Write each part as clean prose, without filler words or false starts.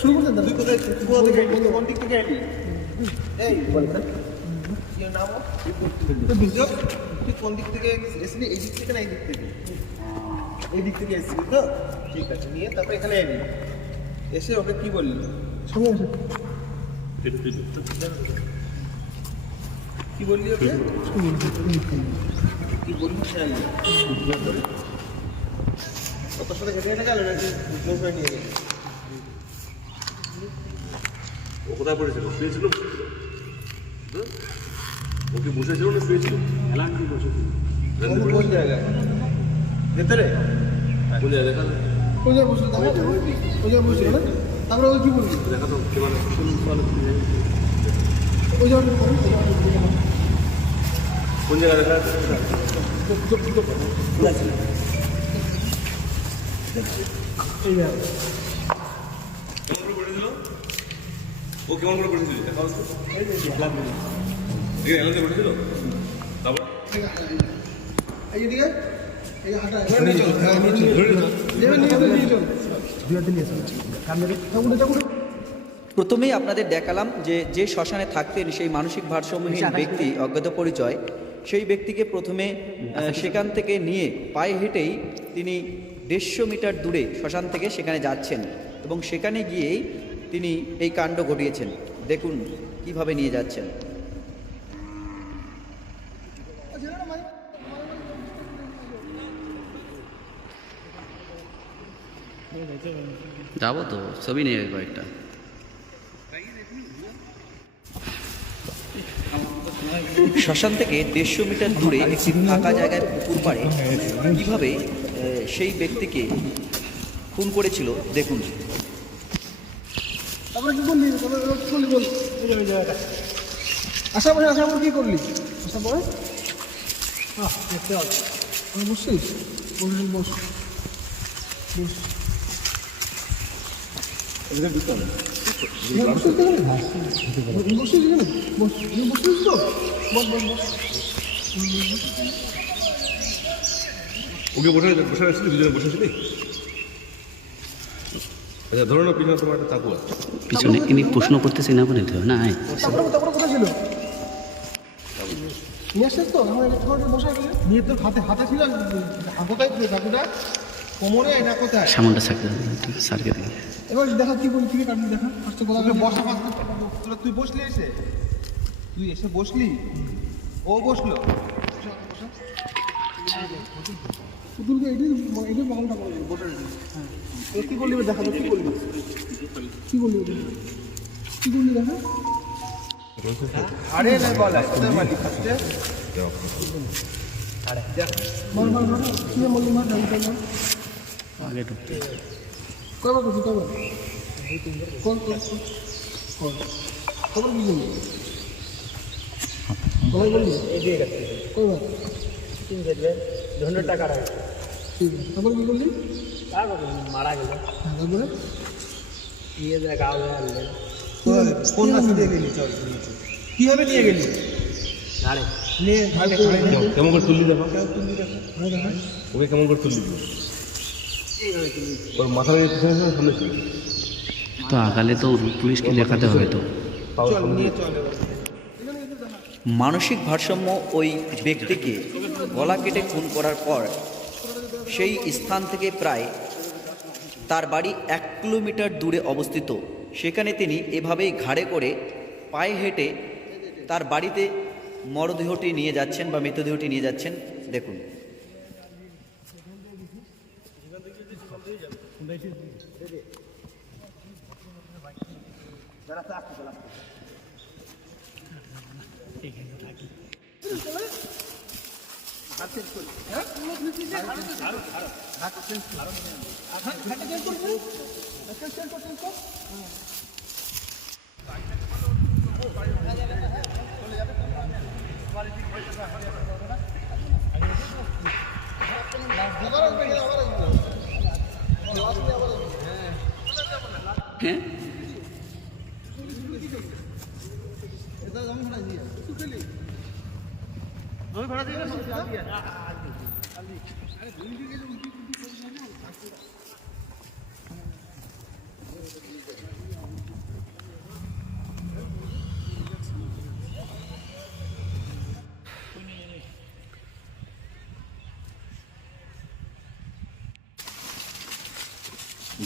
শুরু করতেন না, তুই কোথায় কোন দিক থেকে এলি? এই তুই কোন দিক থেকে এসলি? এই দিক থেকে না এই দিক থেকে? এই দিক থেকে এসেছিলি তো? ঠিক আছে, নিয়ে তারপর এখানে এলি, এসে ওকে কি বললি? কি বললি ওকে? কি বললি? কত সাথে হেঁটে হেঁটে গেল নাকি জোর করে নিয়ে গেলি? ও কোথায় পড়েছিল? শুয়েছিল? ওকে বসেছিল না শুয়েছিল? এলান্টি বসেছিল। কোন জায়গায়? ভেতরে? কোন জায়গায় দেখা যায়? কোন জায়গায় বসে? ওই জায়গায় বসে না? তারপরে ওই কি বলবি? দেখা তো কেমন ওই জায়গায় কোন জায়গায় দেখা আছে? এই জায়গায় কেমন করে পড়েছিল? ও কেমন করে পড়েছিল? দেখা হচ্ছে এলান্টি পড়েছিল? তারপর এই দিকে এই হাঁটা প্রথমেই আপনাদের দেখালাম যে যে শ্মশানে থাকতেন সেই মানসিক ভারসাম্যহীন ব্যক্তি অজ্ঞাত পরিচয়, সেই ব্যক্তিকে প্রথমে সেখান থেকে নিয়ে পায়ে হেঁটেই তিনি 150 মিটার দূরে শ্মশান থেকে সেখানে যাচ্ছেন এবং সেখানে গিয়েই তিনি এই কাণ্ড ঘটিয়েছেন। দেখুন কিভাবে নিয়ে যাচ্ছেন। যাবো তো, ছবি নেই কয়েকটা। শ্মশান থেকে 150 মিটার দূরে একটি ফাঁকা জায়গায় পুকুর পাড়ে কীভাবে সেই ব্যক্তিকে খুন করেছিল দেখুন। তারপরে কি করলি? বল এই জায়গাটা আসার পর কি করলি? আসার পরে দেখতে হবে বসছিস? বস ওকে বসে আসছিলি? দুজনে বসে আসছিলি? আচ্ছা, ধরো না পিছনে তোমার একটা চাকু আছে। পিছনে ইনি প্রশ্ন করতেছি না বলে না। তারপরে কোথায় ছিল? নিয়ে আসছিস তো? আমার বসে নিয়ে তোর হাতে ছিল? কোথায় ছিল চাকুটা? কোমরে না কোথায়? সামনটা স্যারকে দিই। এবার দেখা কি বলি, থেকে কাটলি দেখা ফার্স্টে কোথাও বসা তোরা তুই বসলি, তুই এসে বসলি, ও বসলো পুতুলকে এটাই বহনটা করে বসে। হ্যাঁ, কি করলি দেখা? কি করলি দেখা? আরে না বল মালিক ফার্স্টে কি বললি? আগে ঢুকতে কবার করছি? খবর কি বললি? খবর বললি? কবার? 200 টাকা রাখবে। ঠিক আছে, খবর কি বললি? মারা গেল, হ্যাঁ, তারপরে নিয়ে যায় গাও আনলেন। কোন রাস্তা দিয়ে গেলি? চল কিভাবে নিয়ে গেলি? নাড়ে নিয়ে কেমন করে তুললি দেখো? হ্যাঁ, ওকে কেমন করে তুললি? ওর মাথা থেকে পিছনে সামনে ছিল তো আগালে তো পুলিশকে দেখাতে হবে তো। চল নিয়ে চল। মানসিক ভারসাম্য ওই ব্যক্তিকে গলা কেটে খুন করার পর সেই স্থান থেকে প্রায় তার বাড়ি 1 কিলোমিটার দূরে অবস্থিত, সেখানে তিনি এভাবেই ঘাড়ে করে পায়ে হেঁটে তার বাড়িতে মরদেহটি নিয়ে যাচ্ছেন বা মৃতদেহটি নিয়ে যাচ্ছেন দেখুন। হ্যাঁ, ভাড়া দিয়ে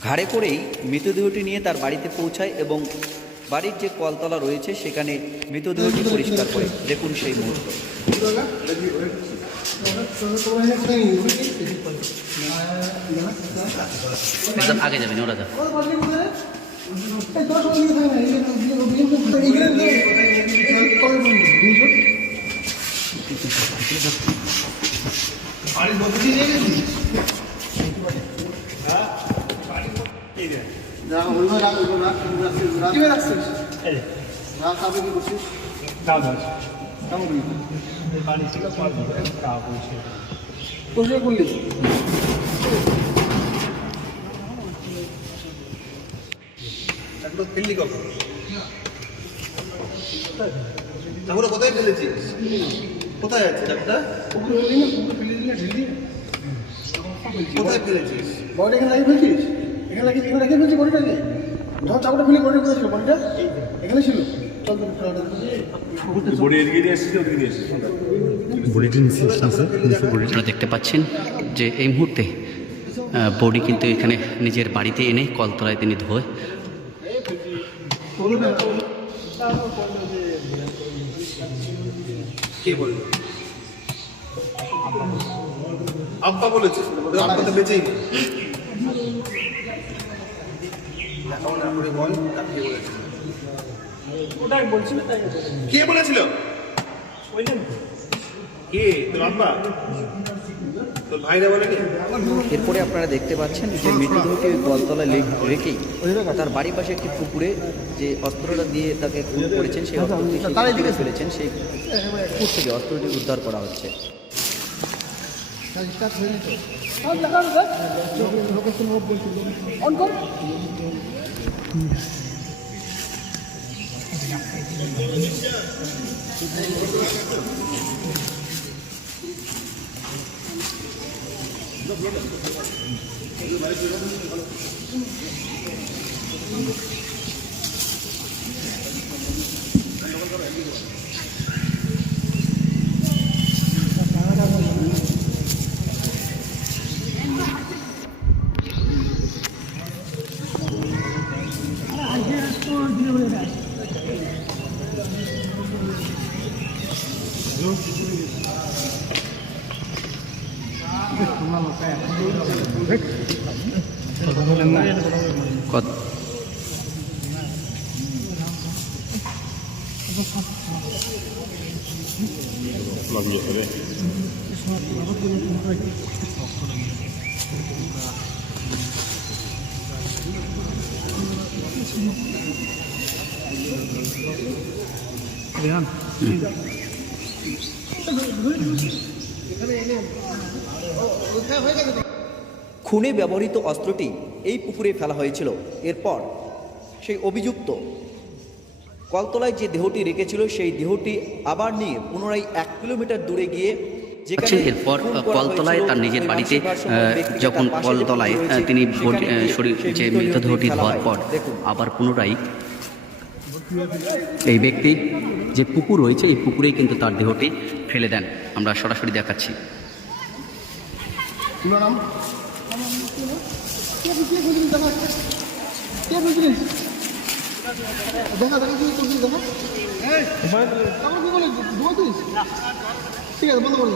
ঘাড়ে করেই মৃতদেহটি নিয়ে তার বাড়িতে পৌঁছায় এবং বাড়ির যে কলতলা রয়েছে সেখানে মৃতদেহটি পরিষ্কার করে। দেখুন সেই মুহূর্ত। আগে যাবেন ওরা যা। পরিষ্কার করলি ফেললি কখন? ঠাকুর কোথায় ফেলেছিস? কোথায় আছে ডাক্তার? কোথায় ফেলেছিস? বডিটা এখানে লাগিয়ে ফেলছিস? এখানে লাগিয়ে ফেলছিস বডিটাকে? যখন চাকুটা ফেলি বডিটা কোথায় ছিল? বডিটা এখানে ছিল। চল বডি এদিকে নিয়ে আসছিস, ওদিকে নিয়ে আসছিস? আপনারা দেখতে পাচ্ছেন যে এই মুহূর্তে বডি কিন্তু এখানে নিজের বাড়িতে এনে কলতলায় তিনি ধোয়। কে বললো? আব্বা বলেছে। আব্বা তো বেঁচেই নেই। এখন করে বল, তার কে বলেছে? ওটাই বলছিল তাই কে বলেছিল? কে? তোর আব্বা? তোর ভাইরা বলেনি? এরপরে আপনারা দেখতে পাচ্ছেন যে মৃতদেহটি ওই কলতলায় রেখেই তার বাড়ির পাশে একটি পুকুরে যে অস্ত্রটা দিয়ে তাকে খুন করেছেন সেই অস্ত্রটি তারা দিকে ফেলেছেন, সেই পুকুর থেকে অস্ত্রটি উদ্ধার করা হচ্ছে। অন কর। কত খুনে ব্যবহৃত অস্ত্রটি এই পুকুরে ফেলা হয়েছিল। এরপর সেই অভিযুক্ত কলতলায় যে দেহটি রেখেছিল সেই দেহটি আবার নিয়ে পুনরায় 1 কিলোমিটার দূরে গিয়ে এরপর কলতলায় তার নিজের বাড়িতে যখন কলতলায় তিনি শরীর যে মৃতদেহটি ধোয়ার পর আবার পুনরায় এই ব্যক্তি যে পুকুর রয়েছে এই পুকুরেই কিন্তু তার দেহটি ফেলে দেন। আমরা সরাসরি দেখাচ্ছি। ঠিক আছে বন্ধ করে